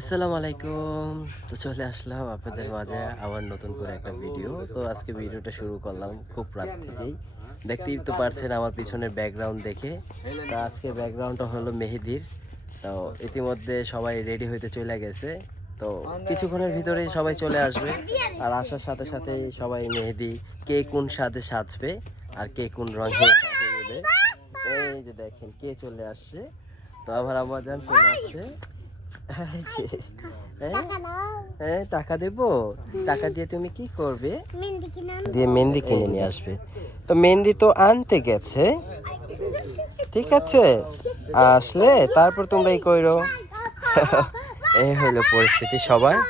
আসসালামু আলাইকুম। তো চলে আসলাম আপনাদের মাঝে আবার নতুন করে একটা ভিডিও তো আজকে ভিডিওটা শুরু করলাম খুব রাত থেকেই। দেখতেই তো পারছেন আমার পিছনের ব্যাকগ্রাউন্ড দেখে। তো আজকে ব্যাকগ্রাউন্ডটা হলো মেহেদির। তো ইতিমধ্যে সবাই রেডি হইতে চলে গেছে। তো কিছুক্ষণের ভিতরেই সবাই চলে আসবে। আর আসার সাথে সাথে সবাই মেহেদি কে কোন সাজে সাজবে আর কে কোন রঙে এই যে দেখেন কে চলে আসছে। তো আবার আমার যান চলে আসছে। হ্যাঁ? টাকা দেব। টাকা দিয়ে তুমি কি করবে? দিয়ে মেহেন্দি কিনে নিয়ে আসবে। তো মেহেন্দি তো আনতে গেছে। ঠিক আছে? আসলে তারপর তোমরা এই কইরো। এই হইল পরিস্থিতি সবার।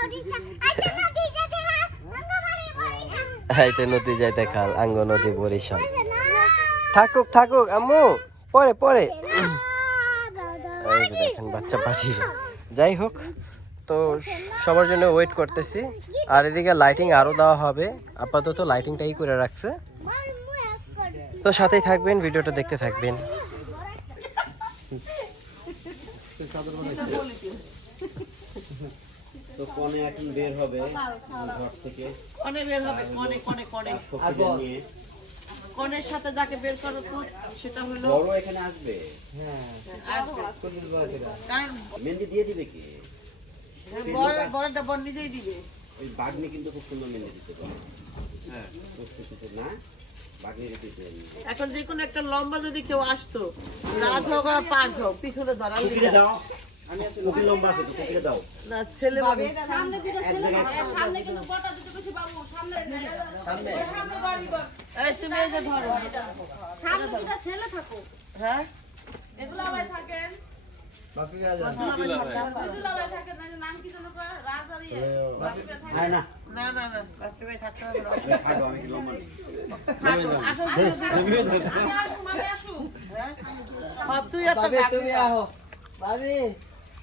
নদী যাইতে দেখাল আঙ্গ নদী বরিশাল। থাকুক থাকুক আম্মু। পরে পরে। দেখেন বাচ্চা পাঠিয়ে। যাই হোক তো সবার জন্য ওয়েট করতেছি। আর এদিকে লাইটিং আরও দেওয়া হবে। আপাতত লাইটিংটাই করে রাখছে। তো সাথেই থাকবেন ভিডিওটা দেখতে থাকবেন। তো কনে এখন বের হবে। ঘর থেকে। কনে বের হবে কনে কনে কনে। নিয়ে। কনের সাথে যাকে বের করো তো সেটা হলো বড় এখানে আসবে। কারণ মেহেন্দি দিয়ে দিবে কি? বড় বড়টা বড় নিজেই দিবে। ওই বাগনি কিন্তু খুব সুন্দর মেহেন্দি দিতে পারে। হ্যাঁ। প্রস্তুতিতে না? এখন যে কোনো একটা লম্বা যদি কেউ আসতো রাজ হোক আর পাঁচ হোক পিছনে দাও। আমি আসলে কুকির লম্বা আছে তো কুকিরে দাও না ছেলে পাবে এই তুমি এই যে ধরো। হ্যাঁ? হ্যাঁ না না। না না না। আমি লম্বা? নেই আসো, হ্যাঁ? তুমি তুমি তুমি আর কুকি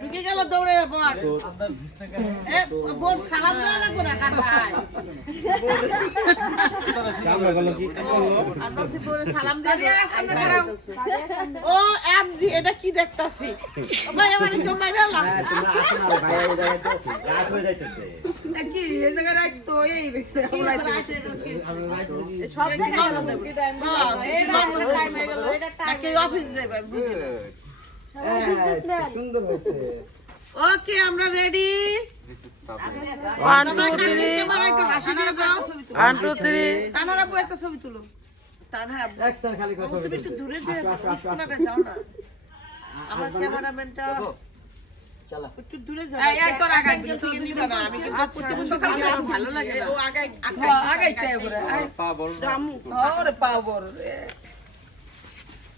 ঢুকে গেল দৌড়ে। এ, বোন সালাম দেওয়া লাগবে না, কার ভাই? সালাম। ও এমজি এটা কি দেখতাছি ভাই আমার কেউ মাইরা হ্যাঁ এই জায়গায় ওকে আমরা রেডি ওয়ান টু থ্রি একটু থ্রি তানহা তুমি একটু দূরে যাও না। আমার ক্যামেরাম্যানটা একটু দূরে যাও। অ্যাঙ্গেল থেকে নিবে না আমি কিন্তু প্রতিবন্ধী আমার ভালো লাগে না। ও আগাই আগাই।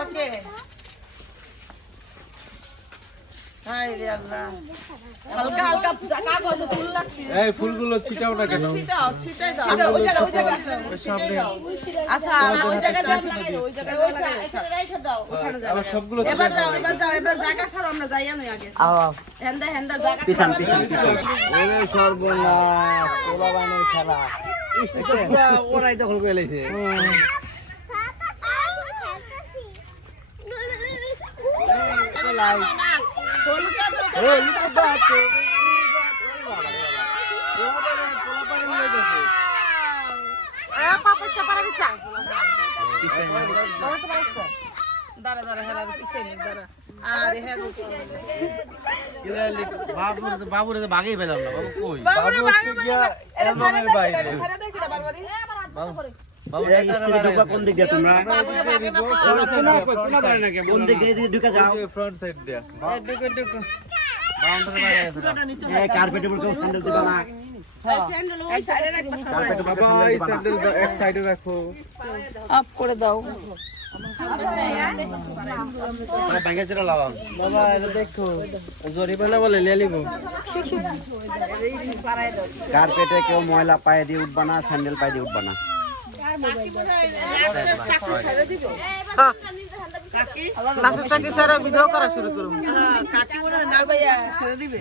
ওকে হাই রে আল্লাহ হালকা হালকা কাগজ ফুল লাগছে। এই ফুলগুলো ছিটাও না কেন? ছিটাও ছিটাই দাও। ওই জায়গা ওই জায়গা আচ্ছা ওই জায়গা যাও ওই জায়গা লাগাই এখানে রাইখা দাও ওখানে যাও আবার সবগুলো এবার যাও এবার যাও এবার জায়গা ছাড়ো আমরা যাইয়া নই আগে। হেন্দা হেন্দা জায়গা পিছান, ছাড়ো, পিছান, যাও, পিছান। যাও। সর্বনাশ পোলা বানের খেলা ওরাই দখল করে লাইছে। Sang? দাঁড়া দাঁড়া নে, দাঁড়া। আরে হ্যাঁ বাবুর বাবুর বাগেই পেলাম না বাবু কই? বাবু এই স্ত্রী ঢুকা কোন দিক দিয়ে তোমরা? কোন দিক দিয়ে ঢুকে যাও। ফ্রন্ট সাইড দিয়া। কার্পেটের উপর কেউ স্যান্ডেল দিবে না। আপ করে দাও। কার্পেটে কেউ ময়লা পায়ে দিয়ে উঠবা না স্যান্ডেল পায়ে দিয়ে উঠবা না। হ্যাঁ, কাকি? মনে হয় না ভাইয়া ছেড়ে দিবে।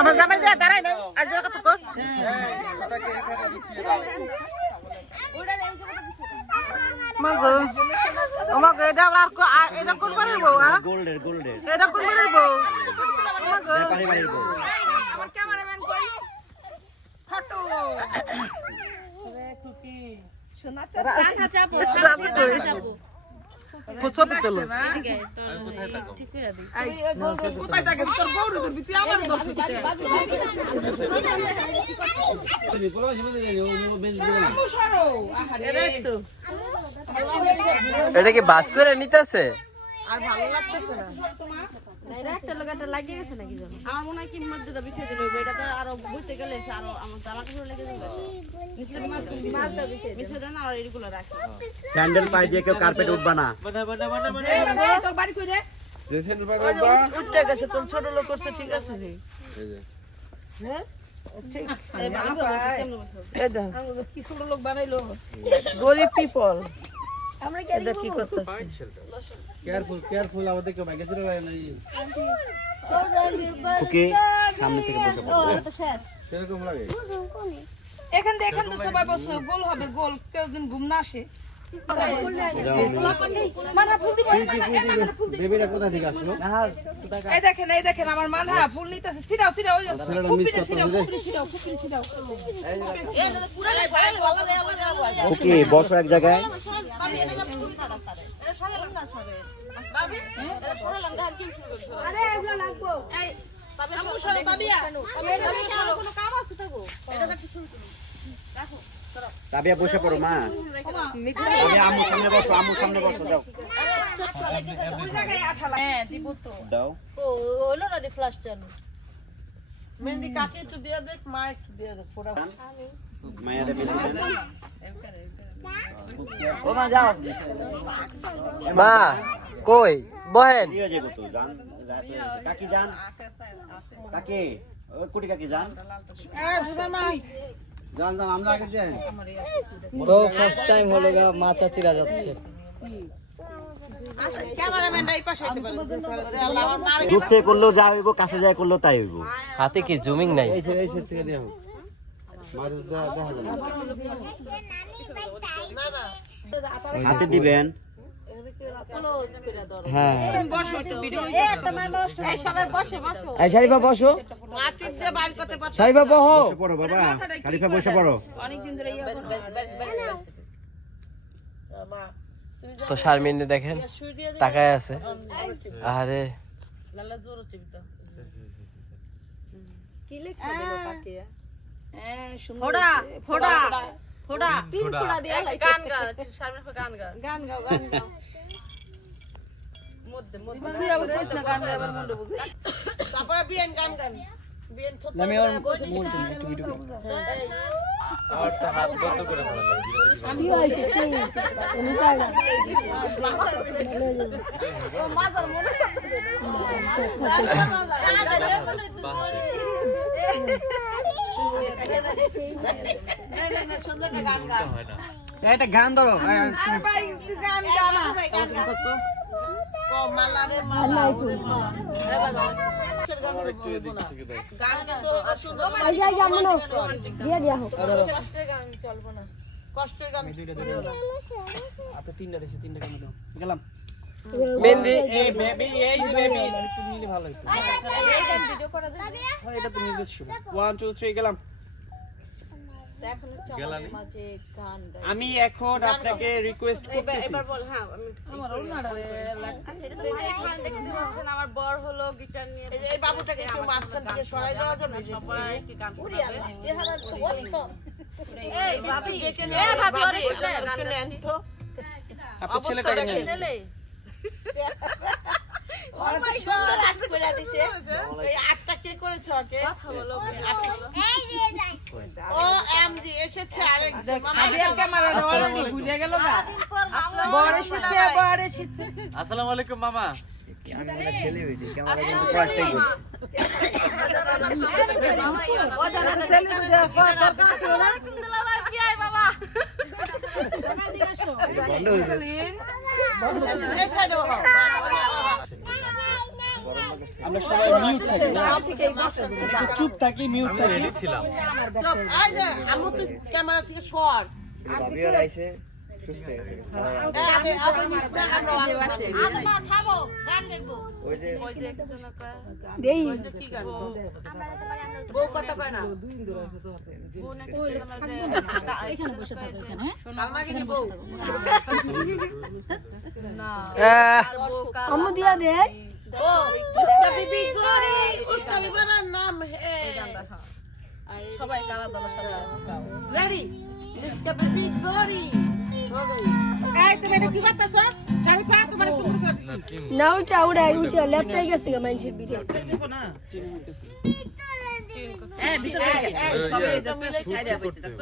আমার জামাই যা দাঁড়াই নাই আজ কত কস। মাগো। আমাকে এটা আর এটা কোন বাড়ির বউ হ্যাঁ? গোল্ডের গোল্ডের। এটা কোন বাড়ির বউ? আমাকে ব্যাপারী বাড়ির বউ ক্যামেরাম্যান কই? ফটো। এটা কি বাস করে নিতেছে আর ভালো লাগতেছে না। আমার মনে হয় কি মধ্যে বিষয় দিল এটা তো আরও বুঝতে গেলে আরও আমার জামা কাপড় লেগে যাবে। আর এগুলো রাখি। স্যান্ডেল দিয়ে কেউ কার্পেটে উঠবা না। তো উঠতে গেছে তোর ছোট লোক করছে ঠিক আছে? রে হ্যাঁ ঠিক। এই কি এটা কি করতেছে? কেয়ারফুল কেয়ারফুল আমাদের কেউ ব্যাঙ্গে চেরা লাগে না ওকে সামনে থেকে বসে পড়ো। সেরকম লাগে। এখান থেকে এখান দিয়ে সবাই বসো গোল হবে গোল। কেউ দিন ঘুম না আসে। মানে এই দেখেন এই দেখেন আমার মানহা ফুল নিতেছে। ফুপিরে ছিড়াও ওকে বসো এক জায়গায়। তাবিয়া বসে পড়ো মা। তাবিয়া আম্মুর সামনে বসো আম্মুর সামনে বসো যাও। হ্যাঁ দিব তো দাও মেহেন্দি কাকে একটু দিয়ে দেখ মা একটু দিয়ে দেখ ফোড়া মায়েরা মিলে দেন মা কই বহেন তো জান। কাকি জান কাকি কুটি কাকি জান জান জান আমরা আগে যাই। তো ফার্স্ট টাইম হলো গা মাছা চিরা যাচ্ছে। দূর থেকে করলেও যা হইব কাছে যায় করলেও তাই হইব। হাতে কি জুমিং নাই? হাতে দিবেন। হ্যাঁ। তো ভিডিও এই শারিফা বসো। মাটির দিয়ে বাইর করতে পারছে? শারিফা বহো পড়ো বাবা। খালিফা বসে পড়ো। তো শারমিনে দেখেন তাকায় আছে। আরে। হ্যাঁ সুন্দর ফোড়া ফোড়া ফোড়া গান গা সামনে গান গা গান গাও গান গাও তুই আবার কইস না গান আবার মন্ড বুঝে তারপরে বিয়েন গান গান বিয়েন থোপ আমি আর আর তো হাত বন্ধ করে ফেলা লাগে এটা গান ধরো। গান গানা মেহেন্দি। ওয়ান টু থ্রি গেলাম। আমি এখন আপনাকে রিকোয়েস্ট করতেছি এবার বল হ্যাঁ এই দেখতে পাচ্ছেন আমার বর হলো গিটার নিয়ে এই বাবুটাকে একটু মাঝখান থেকে সরাই দেওয়া যাবে সবাই কি গান এই ভাবি ডেকে এ ভাবি, ওরে গান নেন তো আপনার ছেলেটাকে নিয়ে ছেলে। সুন্দর আট করে দিছে এই আটটা কে করেছে ওকে? ও এমজি এসেছে আরেক আদিয়ার ক্যামেরা অলরেডি ঘুরে গেল বড় এসেছে বড় এসেছে। আসসালামু আলাইকুম মামা। বাবা আমরা সবাই মিউট থাকি একটু চুপ থাকি মিউট থাকি ছিলাম চুপ, এই যে, তুই ক্যামেরা থেকে সর এই আগে আগে নিস না, আমরা আগে বাড়তে। থামো গান গাইবো ওই যে একজন কয় দেই কি গান? বউ কথা কয় না কালনাগিনী বউ আম্মু দিয়া দে ओ उसका बीबी गोरी उसका भी बड़ा नाम है সবাই গালা দালা সবাই रेडी जिसका बीबी गोरी এই তুমি এটা কি বাতাছো শাড়ি পা তোমার সুন্দর করে দিছি না ওটা ওটা ওটা ল্যাপটপে গেছে গা মানুষের ভিডিও দেব না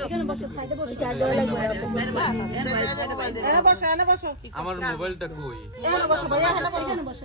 এখানে বসো এখানে বসো আমার মোবাইলটা কই এখানে বসো ভাইয়া এখানে বসো